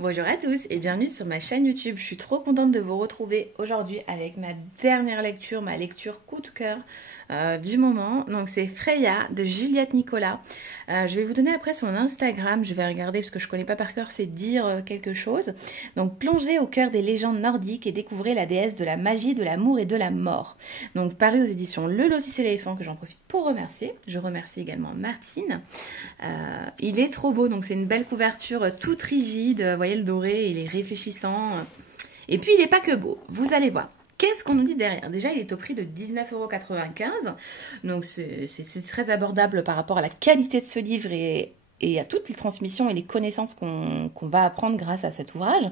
Bonjour à tous et bienvenue sur ma chaîne YouTube. Je suis trop contente de vous retrouver aujourd'hui avec ma dernière lecture, ma lecture coup de cœur du moment. Donc c'est Freya de Juliette Nicolas. Je vais vous donner après son Instagram, je vais regarder parce que je ne connais pas par cœur, c'est dire quelque chose. Donc plongez au cœur des légendes nordiques et découvrez la déesse de la magie, de l'amour et de la mort. Donc paru aux éditions Le Lotus et l'éléphant que j'en profite pour remercier. Je remercie également Martine. Il est trop beau, donc c'est une belle couverture toute rigide, vous voyez le doré, il est réfléchissant. Et puis il n'est pas que beau, vous allez voir. Qu'est-ce qu'on nous dit derrière? Déjà, il est au prix de 19,95 €, donc c'est très abordable par rapport à la qualité de ce livre et à toutes les transmissions et les connaissances qu'on va apprendre grâce à cet ouvrage.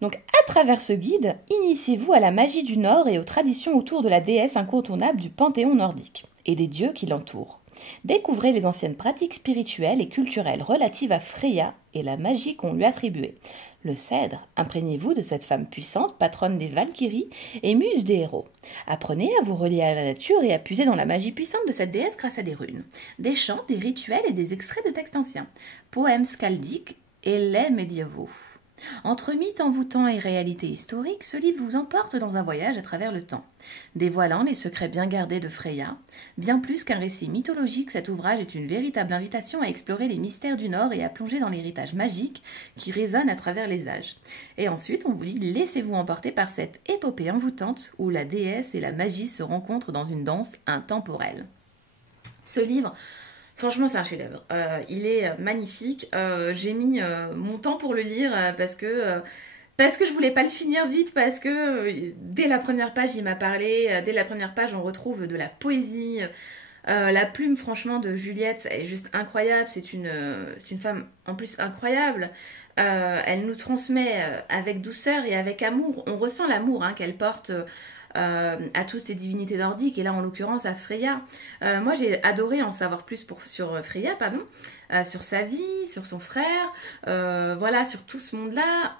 Donc, à travers ce guide, initiez-vous à la magie du Nord et aux traditions autour de la déesse incontournable du panthéon nordique et des dieux qui l'entourent. Découvrez les anciennes pratiques spirituelles et culturelles relatives à Freya et la magie qu'on lui attribuait. Le cèdre, imprégnez-vous de cette femme puissante, patronne des Valkyries et muse des héros. Apprenez à vous relier à la nature et à puiser dans la magie puissante de cette déesse grâce à des runes, des chants, des rituels et des extraits de textes anciens, poèmes skaldiques et laits médiévaux. Entre mythes envoûtants et réalité historique, ce livre vous emporte dans un voyage à travers le temps. Dévoilant les secrets bien gardés de Freya, bien plus qu'un récit mythologique, cet ouvrage est une véritable invitation à explorer les mystères du Nord et à plonger dans l'héritage magique qui résonne à travers les âges. Et ensuite, on vous dit, laissez-vous emporter par cette épopée envoûtante où la déesse et la magie se rencontrent dans une danse intemporelle. Ce livre... Franchement, c'est un chef-d'œuvre. Il est magnifique. J'ai mis mon temps pour le lire parce que je voulais pas le finir vite, parce que dès la première page, il m'a parlé. Dès la première page, on retrouve de la poésie. La plume, franchement, de Juliette est juste incroyable. C'est une femme, en plus, incroyable. Elle nous transmet avec douceur et avec amour. On ressent l'amour qu'elle porte à toutes ces divinités nordiques, et là en l'occurrence à Freya. Moi j'ai adoré en savoir plus sur Freya, sur sa vie, sur son frère, voilà, sur tout ce monde-là.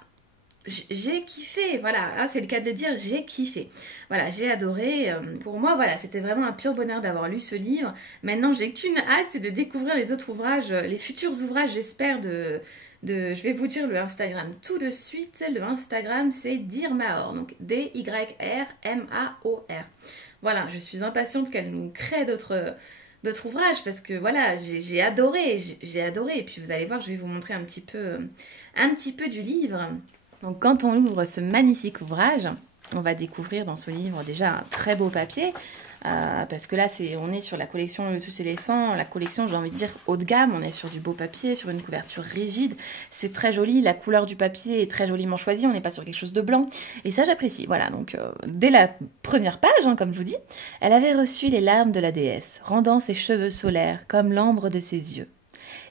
J'ai kiffé, voilà, c'est le cas de dire, j'ai kiffé. Voilà, j'ai adoré. Pour moi, voilà, c'était vraiment un pur bonheur d'avoir lu ce livre. Maintenant, j'ai qu'une hâte, c'est de découvrir les autres ouvrages, les futurs ouvrages, j'espère, je vais vous dire le Instagram tout de suite. Le Instagram, c'est Dirmahor, donc D-Y-R-M-A-O-R. Voilà, je suis impatiente qu'elle nous crée d'autres ouvrages parce que voilà, j'ai adoré. Et puis vous allez voir, je vais vous montrer un petit peu du livre. Donc quand on ouvre ce magnifique ouvrage, on va découvrir dans ce livre déjà un très beau papier. Parce que là, on est sur la collection Lotus Éléphant, la collection, j'ai envie de dire, haut de gamme. On est sur du beau papier, sur une couverture rigide. C'est très joli, la couleur du papier est très joliment choisie. On n'est pas sur quelque chose de blanc. Et ça, j'apprécie. Voilà, donc dès la première page, comme je vous dis, elle avait reçu les larmes de la déesse, rendant ses cheveux solaires comme l'ambre de ses yeux.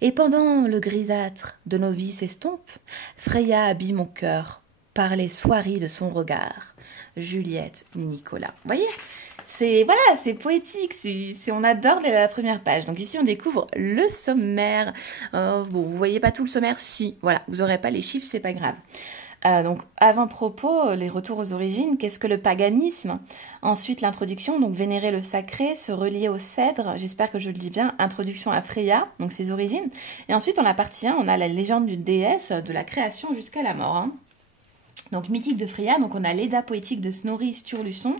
Et pendant le grisâtre de nos vies s'estompe, Freya habille mon cœur par les soieries de son regard. Juliette Nicolas. Vous voyez ? C'est poétique, on adore dès la première page. Donc ici on découvre le sommaire. Bon, vous voyez pas tout le sommaire? Si, voilà, vous aurez pas les chiffres, c'est pas grave. Donc avant-propos, les retours aux origines, qu'est-ce que le paganisme? Ensuite l'introduction, donc vénérer le sacré, se relier au cèdre, j'espère que je le dis bien, introduction à Freya, donc ses origines. Et ensuite dans la partie 1, on a la légende d'une déesse, de la création jusqu'à la mort. Donc mythique de Freya, donc on a l'Edda poétique de Snorri Sturluson,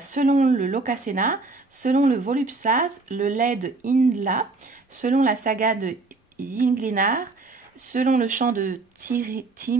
selon le Lokasenna, selon le Volupsas, le lait de Indla, selon la saga de Ynglinnar, selon le chant de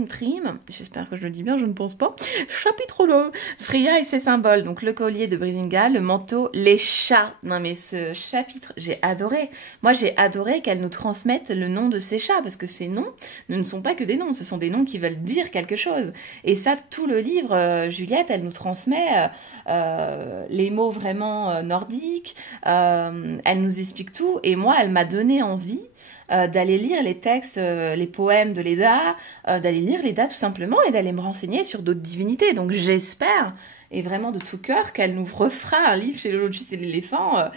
Trim, j'espère que je le dis bien, je ne pense pas. Chapitre 2, Freya et ses symboles, donc le collier de Brisinga, le manteau, les chats. Non mais ce chapitre, j'ai adoré. Moi j'ai adoré qu'elle nous transmette le nom de ces chats, parce que ces noms ne sont pas que des noms, ce sont des noms qui veulent dire quelque chose. Et ça, tout le livre, Juliette, elle nous transmet les mots vraiment nordiques, elle nous explique tout, et moi elle m'a donné envie d'aller lire les textes, les poèmes de l'Edda, d'aller lire l'Edda tout simplement et d'aller me renseigner sur d'autres divinités. Donc j'espère, et vraiment de tout cœur, qu'elle nous refera un livre chez le Lotus et l'éléphant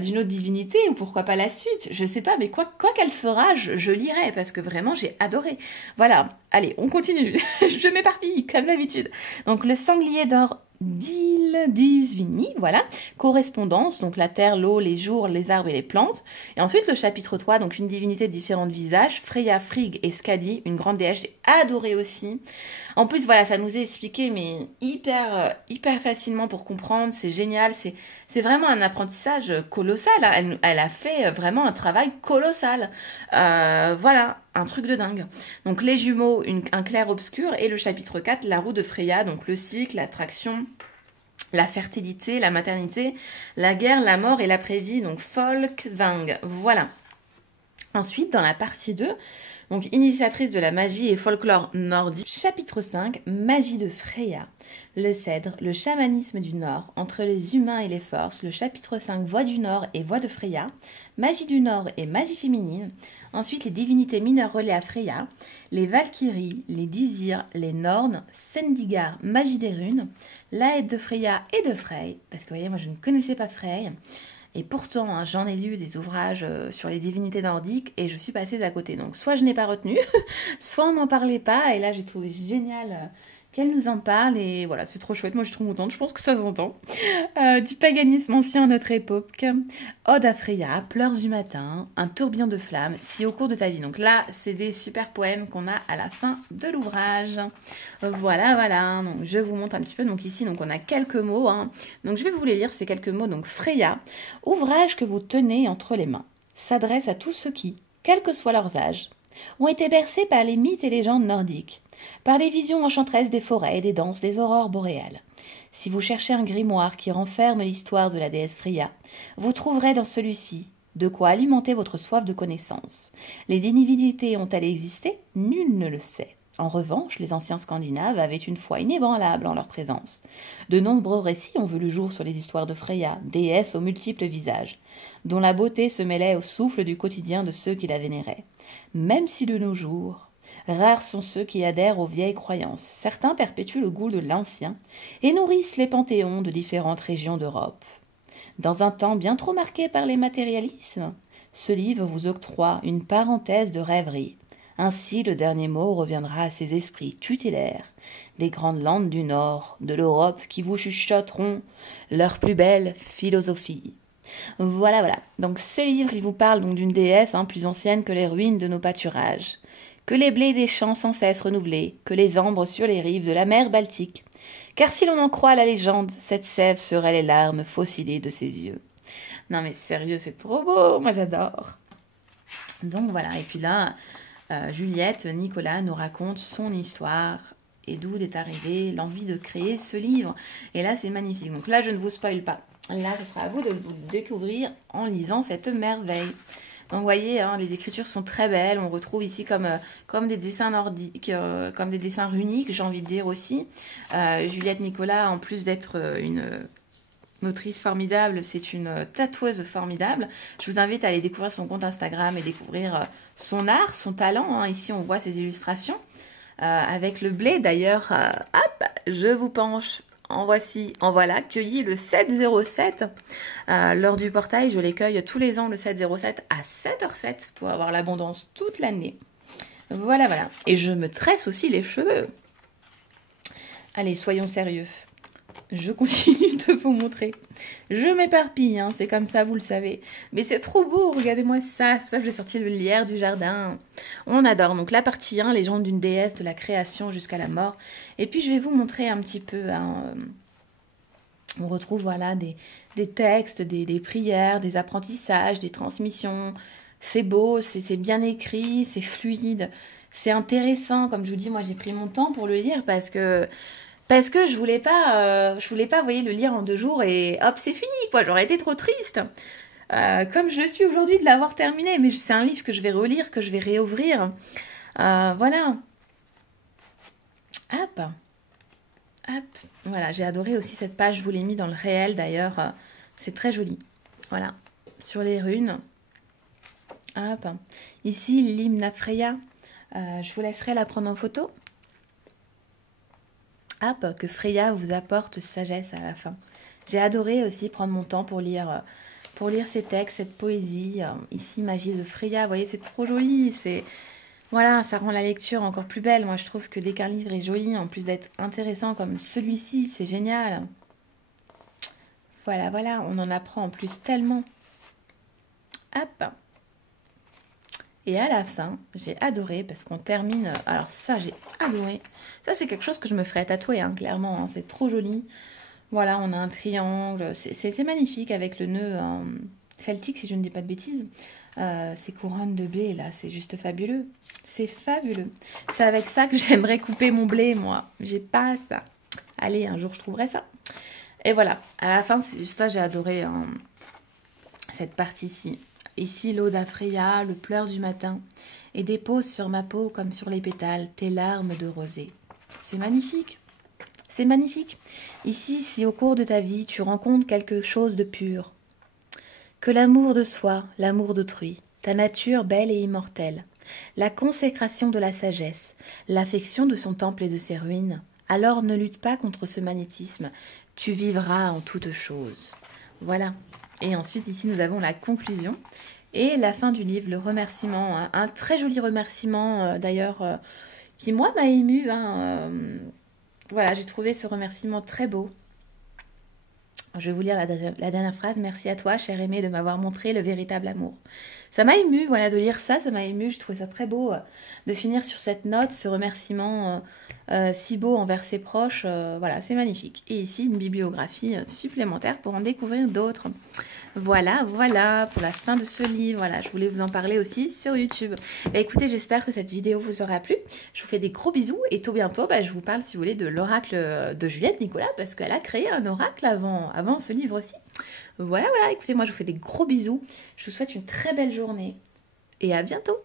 d'une autre divinité, ou pourquoi pas la suite, je sais pas, mais quoi qu'elle fera, je lirai, parce que vraiment j'ai adoré. Voilà, allez, on continue, je m'éparpille comme d'habitude. Donc le sanglier d'or Divini, voilà, correspondance, donc la terre, l'eau, les jours, les arbres et les plantes. Et ensuite le chapitre 3, donc une divinité de différents visages, Freya, Frigg et Skadi, une grande déesse, j'ai adoré aussi. En plus, voilà, ça nous est expliqué, mais hyper facilement pour comprendre, c'est génial, c'est vraiment un apprentissage colossal, hein. Elle a fait vraiment un travail colossal. Voilà, un truc de dingue. Donc les jumeaux, un clair-obscur, et le chapitre 4, la roue de Freya, donc le cycle, l'attraction, la fertilité, la maternité, la guerre, la mort et l'après-vie, donc Folkvang. Voilà. Ensuite, dans la partie 2, donc initiatrice de la magie et folklore nordique, chapitre 5, magie de Freya, le cèdre, le chamanisme du Nord, entre les humains et les forces, le chapitre 5, voix du Nord et voix de Freya, magie du Nord et magie féminine, ensuite les divinités mineures relais à Freya, les Valkyries, les Dizir, les Norns, Sendigar, magie des runes, la aide de Freya et de Frey, parce que vous voyez, moi je ne connaissais pas Frey, et pourtant, hein, j'en ai lu des ouvrages sur les divinités nordiques et je suis passée à côté. Donc soit je n'ai pas retenu, soit on n'en parlait pas. Et là, j'ai trouvé génial qu'elle nous en parle. Et voilà, c'est trop chouette. Moi, je suis trop contente. Je pense que ça s'entend. Du paganisme ancien à notre époque. Ode à Freya, pleurs du matin, un tourbillon de flammes, si au cours de ta vie. Donc là, c'est des super poèmes qu'on a à la fin de l'ouvrage. Voilà. Donc je vous montre un petit peu. Donc ici, donc on a quelques mots, hein. Donc je vais vous les lire, ces quelques mots. Donc Freya, ouvrage que vous tenez entre les mains, s'adresse à tous ceux qui, quel que soit leur âge, ont été bercés par les mythes et légendes nordiques, par les visions enchanteresses des forêts, des danses, des aurores boréales. Si vous cherchez un grimoire qui renferme l'histoire de la déesse Freya, vous trouverez dans celui-ci de quoi alimenter votre soif de connaissance. Les divinités ont-elles existé? Nul ne le sait. En revanche, les anciens Scandinaves avaient une foi inébranlable en leur présence. De nombreux récits ont vu le jour sur les histoires de Freya, déesse aux multiples visages, dont la beauté se mêlait au souffle du quotidien de ceux qui la vénéraient. Même si de nos jours, rares sont ceux qui adhèrent aux vieilles croyances, certains perpétuent le goût de l'ancien et nourrissent les panthéons de différentes régions d'Europe. Dans un temps bien trop marqué par les matérialismes, ce livre vous octroie une parenthèse de rêverie. Ainsi, le dernier mot reviendra à ces esprits tutélaires des grandes landes du Nord, de l'Europe, qui vous chuchoteront leur plus belle philosophie. Voilà. Donc ce livre, il vous parle donc d'une déesse plus ancienne que les ruines de nos pâturages, que les blés des champs sans cesse renouvelés, que les ambres sur les rives de la mer Baltique. Car si l'on en croit la légende, cette sève serait les larmes fossilées de ses yeux. Non mais sérieux, c'est trop beau, moi j'adore. Donc voilà, et puis là, Juliette Nicolas nous raconte son histoire et d'où est arrivée l'envie de créer ce livre. Et là, c'est magnifique. Donc là, je ne vous spoile pas. Là, ce sera à vous de le découvrir en lisant cette merveille. Donc, vous voyez, hein, les écritures sont très belles. On retrouve ici comme des dessins nordiques, comme des dessins runiques, j'ai envie de dire aussi. Juliette Nicolas, en plus d'être une autrice formidable, c'est une tatoueuse formidable. Je vous invite à aller découvrir son compte Instagram et découvrir son art, son talent, hein. Ici, on voit ses illustrations avec le blé. D'ailleurs, hop, je vous penche. En voilà, cueilli le 707. Lors du portail, je les cueille tous les ans le 707 à 7h07 pour avoir l'abondance toute l'année. Voilà. Et je me tresse aussi les cheveux. Allez, soyons sérieux. Je continue de vous montrer. Je m'éparpille, hein, c'est comme ça, vous le savez. Mais c'est trop beau, regardez-moi ça. C'est pour ça que j'ai sorti le lierre du jardin. On adore. Donc la partie 1, légende d'une déesse de la création jusqu'à la mort. Et puis je vais vous montrer un petit peu. On retrouve voilà des textes, des prières, des apprentissages, des transmissions. C'est beau, c'est bien écrit, c'est fluide. C'est intéressant. Comme je vous dis, moi j'ai pris mon temps pour le lire parce que je voulais pas, vous voyez, le lire en 2 jours et hop, c'est fini, quoi. J'aurais été trop triste, comme je le suis aujourd'hui de l'avoir terminé. Mais c'est un livre que je vais relire, que je vais réouvrir. Voilà. Hop. Voilà, j'ai adoré aussi cette page. Je vous l'ai mis dans le réel, d'ailleurs. C'est très joli. Voilà. Sur les runes. Hop. Ici, l'hymne à Freya. Je vous laisserai la prendre en photo. Que Freya vous apporte sagesse à la fin. J'ai adoré aussi prendre mon temps pour lire ces textes, cette poésie. Ici, magie de Freya, vous voyez, c'est trop joli. Voilà, ça rend la lecture encore plus belle. Moi, je trouve que dès qu'un livre est joli, en plus d'être intéressant comme celui-ci, c'est génial. Voilà, voilà, on en apprend en plus tellement. Hop. Et à la fin, j'ai adoré parce qu'on termine... Alors ça, j'ai adoré. Ça, c'est quelque chose que je me ferais tatouer, hein, clairement. Hein, c'est trop joli. Voilà, on a un triangle. C'est magnifique avec le nœud celtique, si je ne dis pas de bêtises. Ces couronnes de blé, là, c'est juste fabuleux. C'est fabuleux. C'est avec ça que j'aimerais couper mon blé, moi. J'ai pas ça. Allez, un jour, je trouverai ça. Et voilà, à la fin, ça, j'ai adoré cette partie-ci. Ici, l'Aude à Freya, le pleur du matin, et dépose sur ma peau comme sur les pétales tes larmes de rosée. C'est magnifique. C'est magnifique. Ici, si au cours de ta vie, tu rencontres quelque chose de pur, que l'amour de soi, l'amour d'autrui, ta nature belle et immortelle, la consécration de la sagesse, l'affection de son temple et de ses ruines, alors ne lutte pas contre ce magnétisme, tu vivras en toutes choses. Voilà. Et ensuite, ici, nous avons la conclusion et la fin du livre, le remerciement. Un très joli remerciement, d'ailleurs, qui, moi, m'a ému. Hein, voilà, j'ai trouvé ce remerciement très beau. Je vais vous lire la dernière phrase. Merci à toi, cher aimé, de m'avoir montré le véritable amour. Ça m'a ému, voilà, de lire ça, ça m'a ému. Je trouvais ça très beau de finir sur cette note, ce remerciement si beau envers ses proches. Voilà, c'est magnifique. Et ici, une bibliographie supplémentaire pour en découvrir d'autres. Voilà, voilà, pour la fin de ce livre. Voilà, je voulais vous en parler aussi sur YouTube. Bah, écoutez, j'espère que cette vidéo vous aura plu. Je vous fais des gros bisous et tout bientôt, je vous parle, si vous voulez, de l'oracle de Juliette Nicolas, parce qu'elle a créé un oracle avant ce livre-ci. Voilà, voilà, écoutez, moi je vous fais des gros bisous. Je vous souhaite une très belle journée et à bientôt.